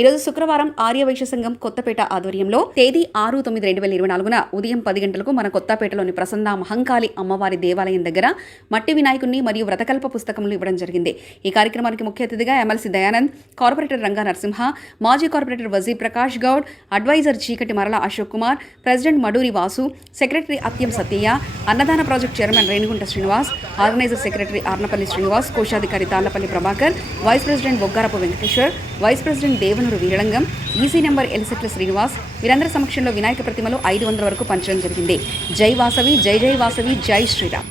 ఈరోజు శుక్రవారం ఆర్యవైశ్య సంఘం కొత్తపేట ఆధ్వర్యంలో తేదీ ఆరు తొమ్మిది రెండు వేల ఇరవై నాలుగున ఉదయం పది గంటలకు మన కొత్తపేటలోని ప్రసన్న మహంకాళి అమ్మవారి దేవాలయం దగ్గర మట్టి వినాయకుడిని మరియు వ్రతకల్ప పుస్తకములు ఇవ్వడం జరిగింది. ఈ కార్యక్రమానికి ముఖ్య అతిథిగా ఎమ్మెల్సీ దయానంద్ కార్పొరేటర్ రంగా నరసింహ మాజీ corporator Vaji Prakash Goud adviser Cheekati Marala Ashok Kumar president Maduri Vasu secretary Athyam Satyaiah అన్నదాన project chairman Renugunta Srinivas organiser secretary Arnapalli Srinivas కోశాధికారి Tallapalli Prabhakar vice president Boggarapu Venkateshwar vice president Devanuru Veeralingam EC number Elisetla Srinivas. వీరందరి సమక్షంలో వినాయక ప్రతిమలు ఐదు వందల వరకు పంచడం జరిగింది. జై వాసవి జై జై వాసవి జై శ్రీరామ్.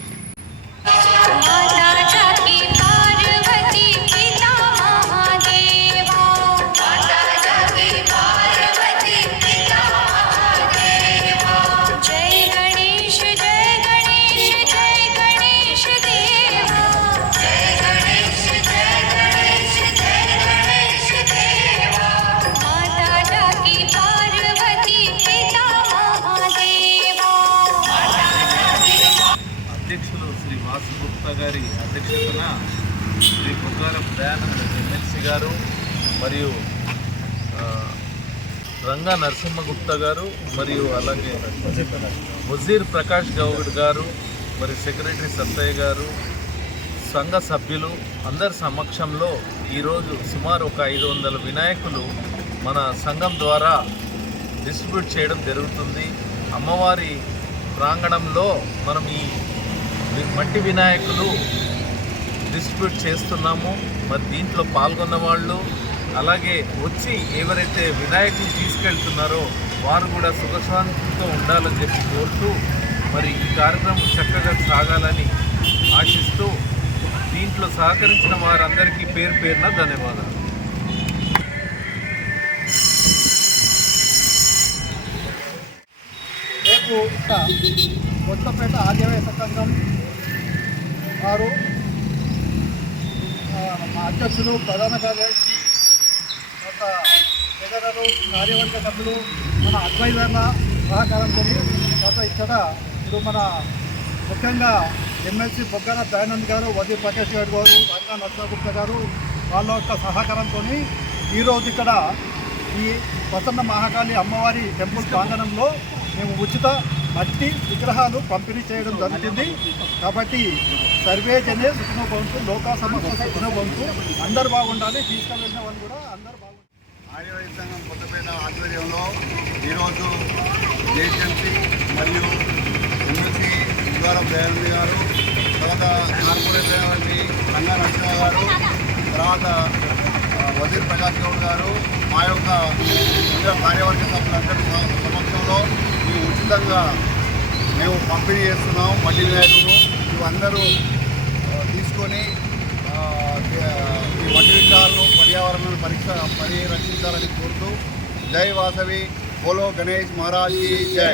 మరియు రంగా నరసింహగుప్త గారు మరియు అలాగే ముజీర్ ప్రకాష్ గౌడ్ గారు మరి సెక్రటరీ సత్తయ్య గారు సంఘ సభ్యులు అందరి సమక్షంలో ఈరోజు సుమారు ఒక ఐదు వందల వినాయకులు మన సంఘం ద్వారా డిస్ట్రిబ్యూట్ చేయడం జరుగుతుంది. అమ్మవారి ప్రాంగణంలో మనం ఈ మట్టి వినాయకులు డిస్ట్రిబ్యూట్ చేస్తున్నాము. మరి దీంట్లో పాల్గొన్న వాళ్ళు అలాగే వచ్చి ఎవరైతే వినాయకుని తీసుకెళ్తున్నారో వారు కూడా సుఖశాంతితో ఉండాలని చెప్పి కోరుతూ మరి ఈ కార్యక్రమం చక్కగా సాగాలని ఆశిస్తూ దీంట్లో సహకరించిన వారందరికీ పేరు పేరున ధన్యవాదాలు. రేపు కొత్తపేట ఆర్యవేశ సంఘం వారు మా అధ్యక్షులు ప్రధాన కార్యదర్శి ఒక ఇతరులు కార్యవర్గ సభ్యులు మన అడ్వైజర్ల సహకారంతో తర్వాత ఇక్కడ ఇప్పుడు మన ముఖ్యంగా ఎమ్మెల్సీ బొగ్గన దయానంద్ గారు వజీ ప్రకాష్ గారు గారు రంగా నరసింహగుప్త గారు వాళ్ళ యొక్క సహకారంతో ఈరోజు ఇక్కడ ఈ ప్రసన్న మహాకాళి అమ్మవారి టెంపుల్ ప్రాంగణంలో మేము ఉచిత మట్టి విగ్రహాలు పంపిణీ చేయడం జరుగుతుంది. కాబట్టి సర్వే జనే సుఖనోభవంతు లోకా సమస్య సుఖనోభవంతు అందరు బాగుండాలి తీసుకువెళ్ళిన వాళ్ళు కూడా అందరు బాగుండాలి ఆర్యవైద్య సంఘం కొత్తపేట ఆధ్వర్యంలో ఈరోజు జేసీఎంసీ మరియు ఎమ్మెల్సీ ఉద్వారం దయానంద్ గారు తర్వాత కార్పొరేటర్ రంగా నరసింహ గారు తర్వాత వజీర్ ప్రకాష్ గౌడ్ గారు మా యొక్క కార్యవర్గ సభ్యులందరి సమక్షంలో మేము ఉచితంగా మేము పంపిణీ చేస్తున్నాం మల్లి వినాయకుడు. ఇవందరూ తీసుకొని ఆ, ఈ మట్టి విగ్రహాలను పర్యావరణాన్ని పరీక్ష పరిరక్షించాలని కోరుతూ జై వాసవి బోలో గణేష్ మహారాజ్కి జై.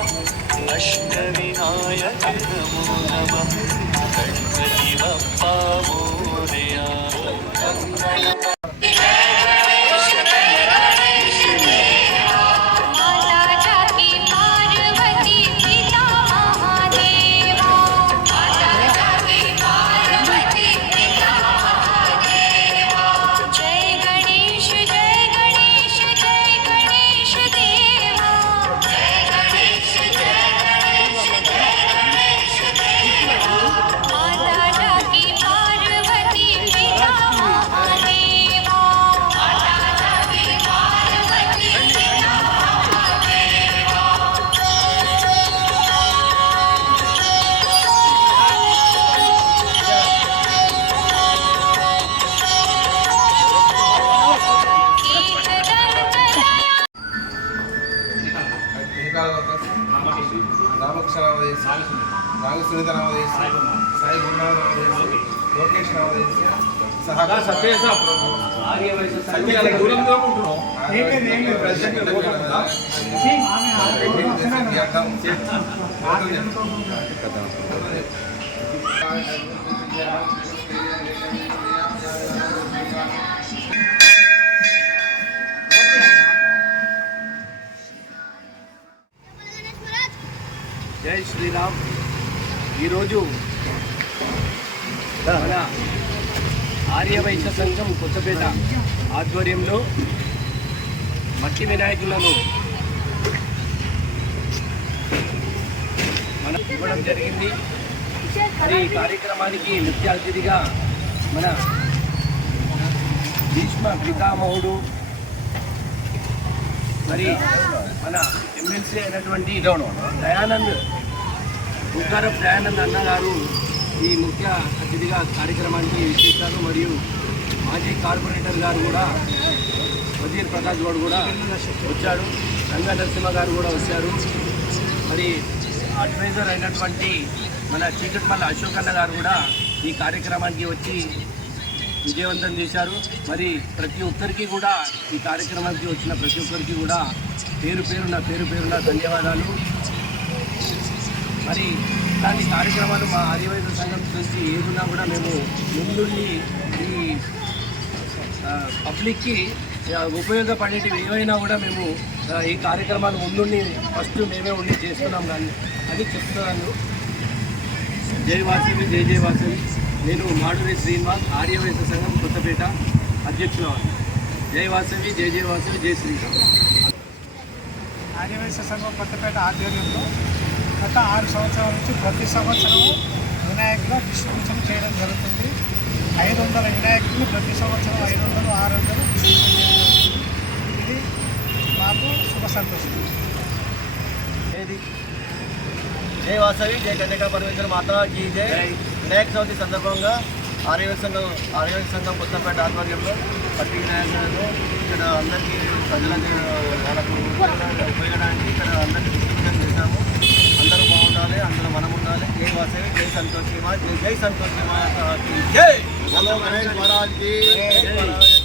अष्टविनायक नमो नमः రామకృష్ణ నవోదయస్ నాగ సునీత నవోదయస్ సాయి గురునాథ నవోదయస్ లోకేష్ నవోదయస్ సహా సత్య జై శ్రీరామ్. ఈరోజు మన ఆర్యవైశ్య సంఘం కొత్తపేట ఆధ్వర్యంలో మట్టి వినాయకులను మన ఇవ్వడం జరిగింది. మరి ఈ కార్యక్రమానికి ముఖ్య అతిథిగా మన భీష్మ పితామహుడు మరి మన ఎమ్మెల్సీ అయినటువంటి దయానంద్ బుక్కారం దయానంద్ అన్న గారు ఈ ముఖ్య అతిథిగా కార్యక్రమానికి విచ్చేశారు. మరియు మాజీ కార్పొరేటర్ గారు కూడా వజీర్ ప్రకాష్ గౌడ్ కూడా వచ్చాడు రంగా నరసింహ గారు కూడా వచ్చారు. మరి అడ్వైజర్ అయినటువంటి మన చీకటిపల్లి అశోక్ అన్న గారు కూడా ఈ కార్యక్రమానికి వచ్చి విజయవంతం చేశారు. మరి ప్రతి ఒక్కరికి కూడా ఈ కార్యక్రమానికి వచ్చిన ప్రతి ఒక్కరికి కూడా పేరు పేరున పేరు పేరున ధన్యవాదాలు. మరి ఇలాంటి కార్యక్రమాలు మా ఆర్యవైద్య సంఘం నుంచి ఏదున్నా కూడా మేము ముందుండి ఈ పబ్లిక్కి ఉపయోగపడేటివి ఏవైనా కూడా మేము ఈ కార్యక్రమాలు ముందుండి ఫస్ట్ మేమే ఉండి చేస్తున్నాం కానీ అని చెప్తున్నాను. జై వాసవి జై జై వాసవి. నేను మాడురి శ్రీనివాస్ ఆర్యవైశ్య సంఘం కొత్తపేట అధ్యక్షుడు జై వాసవి జై జై వాసవి జై శ్రీరామ్. ఆర్యవైశ్య సంఘం కొత్తపేట ఆధ్వర్యంలో గత ఆరు సంవత్సరాల నుంచి ప్రతి సంవత్సరం వినాయకుల డిస్ట్రిబ్యూషన్ చేయడం జరుగుతుంది. ఐదు వందల వినాయకులు ప్రతి సంవత్సరం ఐదు వందలు ఆరు వందలు డిస్ట్రిబ్యూషన్ చేయడం జరుగుతుంది ఇది మాకు శుభ సంతోషం ఏది? జై వాసవి జై కన్యకా పరమేశ్వర మాత జీ. జై. వినాయక చవితి సందర్భంగా ఆర్యవ సంఘం ఆర్యవ సంఘం కొత్తపేట ఆధ్వర్యంలో పట్టి వినాయకులను ఇక్కడ అందరికీ ప్రజలకి వాళ్ళకు ఉపయోగడానికి ఇక్కడ అందరికీ డిస్ట్రిబ్యూషన్ చేశాము. బాగుండాలి అందరూ మనం ఉండాలి. జై వాసవి జై సంతోషి జై సంతోషి జై గణేష్ మహారాజ్ జై!